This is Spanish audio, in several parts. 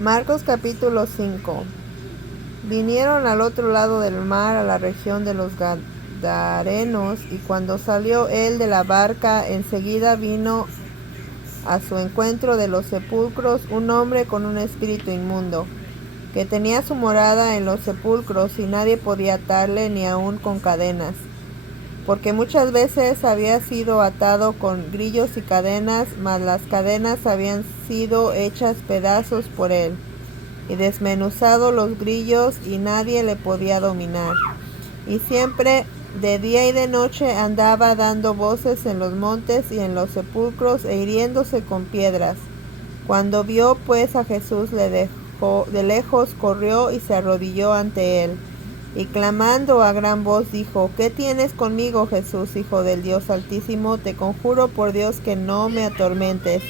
Marcos capítulo 5. Vinieron al otro lado del mar, a la región de los Gadarenos, y cuando salió él de la barca, enseguida vino a su encuentro de los sepulcros un hombre con un espíritu inmundo, que tenía su morada en los sepulcros, y nadie podía atarle ni aun con cadenas, porque muchas veces había sido atado con grillos y cadenas, mas las cadenas habían sido hechas pedazos por él, y desmenuzado los grillos, y nadie le podía dominar. Y siempre de día y de noche andaba dando voces en los montes y en los sepulcros, e hiriéndose con piedras. Cuando vio pues a Jesús, de lejos corrió y se arrodilló ante él, y clamando a gran voz dijo: ¿Qué tienes conmigo, Jesús, Hijo del Dios Altísimo? Te conjuro por Dios que no me atormentes.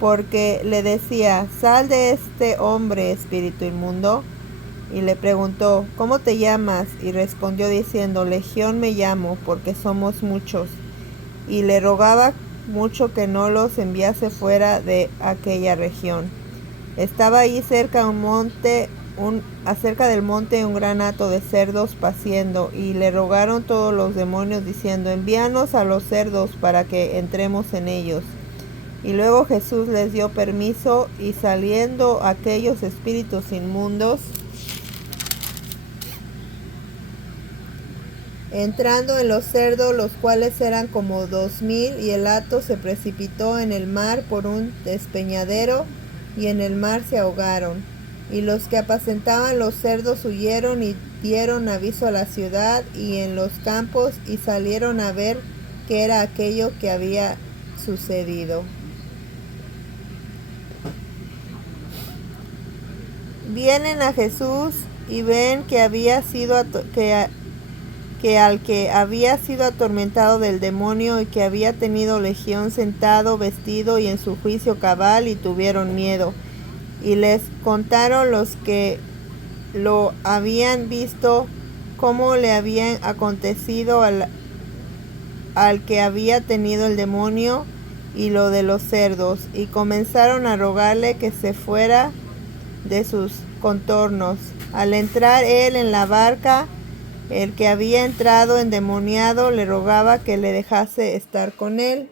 Porque le decía: sal de este hombre, espíritu inmundo. Y le preguntó: ¿cómo te llamas? Y respondió diciendo: Legión me llamo, porque somos muchos. Y le rogaba mucho que no los enviase fuera de aquella región. Estaba allí cerca acerca del monte un gran hato de cerdos paciendo, y le rogaron todos los demonios diciendo: envíanos a los cerdos para que entremos en ellos. Y luego Jesús les dio permiso, y saliendo aquellos espíritus inmundos, entrando en los cerdos, los cuales eran como 2000, y el hato se precipitó en el mar por un despeñadero, y en el mar se ahogaron. Y los que apacentaban los cerdos huyeron y dieron aviso a la ciudad y en los campos, y salieron a ver qué era aquello que había sucedido. Vienen a Jesús y ven que al que había sido atormentado del demonio y que había tenido legión, sentado, vestido y en su juicio cabal, y tuvieron miedo. Y les contaron los que lo habían visto cómo le había acontecido al que había tenido el demonio, y lo de los cerdos, y comenzaron a rogarle que se fuera de sus contornos. Al entrar él en la barca, el que había entrado endemoniado le rogaba que le dejase estar con él.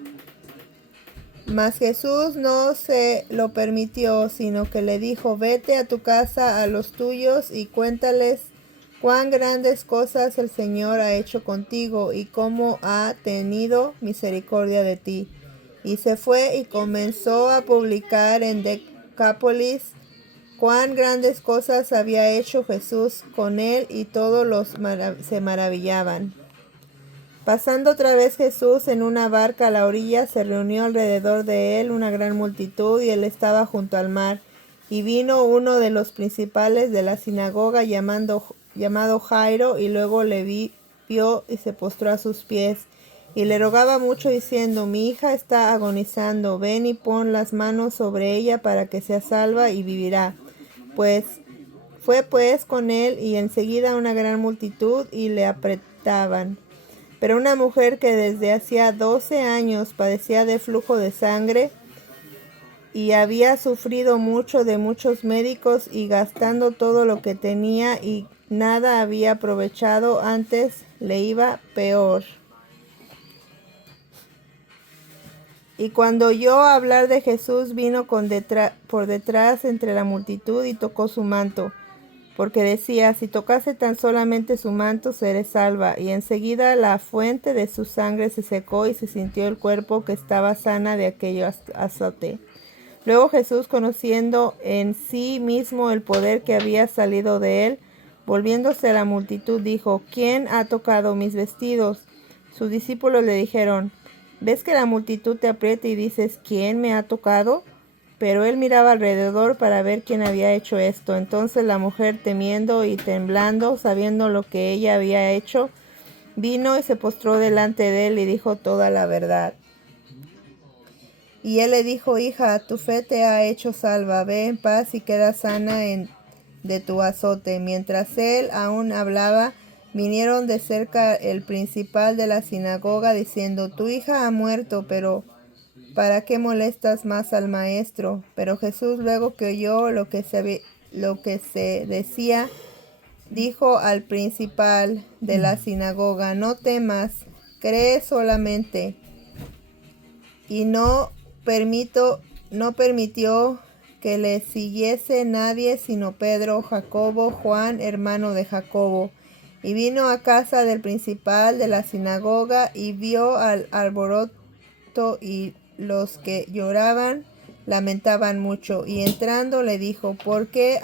Mas Jesús no se lo permitió, sino que le dijo: vete a tu casa, a los tuyos, y cuéntales cuán grandes cosas el Señor ha hecho contigo, y cómo ha tenido misericordia de ti. Y se fue y comenzó a publicar en Decápolis cuán grandes cosas había hecho Jesús con él, y todos se maravillaban. Pasando otra vez Jesús en una barca a la orilla, se reunió alrededor de él una gran multitud, y él estaba junto al mar. Y vino uno de los principales de la sinagoga llamado Jairo, y luego le vio y se postró a sus pies, y le rogaba mucho diciendo: mi hija está agonizando, ven y pon las manos sobre ella para que sea salva y vivirá. Fue pues con él, y enseguida una gran multitud, y le apretaban. Pero una mujer que desde hacía 12 años padecía de flujo de sangre, y había sufrido mucho de muchos médicos, y gastando todo lo que tenía, y nada había aprovechado, antes le iba peor. Y cuando oyó hablar de Jesús, vino por detrás entre la multitud, y tocó su manto, porque decía: si tocase tan solamente su manto, seré salva. Y enseguida la fuente de su sangre se secó, y se sintió el cuerpo que estaba sana de aquello azote. Luego Jesús, conociendo en sí mismo el poder que había salido de él, volviéndose a la multitud, dijo: ¿quién ha tocado mis vestidos? Sus discípulos le dijeron: ¿ves que la multitud te aprieta y dices: ¿quién me ha tocado? Pero él miraba alrededor para ver quién había hecho esto. Entonces la mujer, temiendo y temblando, sabiendo lo que ella había hecho, vino y se postró delante de él y dijo toda la verdad. Y él le dijo: hija, tu fe te ha hecho salva, ve en paz y queda sana de tu azote. Mientras él aún hablaba, vinieron de cerca el principal de la sinagoga diciendo: tu hija ha muerto, pero ¿para qué molestas más al maestro? Pero Jesús, luego que oyó lo que se decía, dijo al principal de la sinagoga: no temas, cree solamente. Y no permitió que le siguiese nadie sino Pedro, Jacobo, Juan, hermano de Jacobo. Y vino a casa del principal de la sinagoga y vio al alboroto y los que lloraban lamentaban mucho. Y entrando le dijo: ¿por qué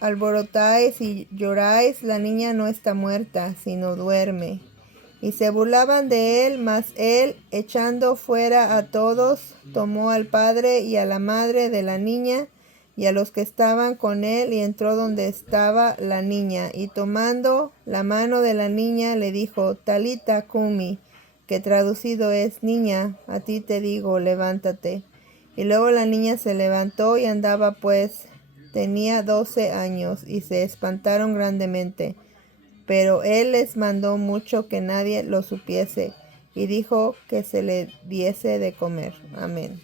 alborotáis y lloráis? La niña no está muerta, sino duerme. Y se burlaban de él, mas él, echando fuera a todos, tomó al padre y a la madre de la niña y a los que estaban con él, y entró donde estaba la niña. Y tomando la mano de la niña, le dijo: Talita cumi, que traducido es: niña, a ti te digo, levántate. Y luego la niña se levantó y andaba, pues tenía 12 años, y se espantaron grandemente. Pero él les mandó mucho que nadie lo supiese, y dijo que se le diese de comer. Amén.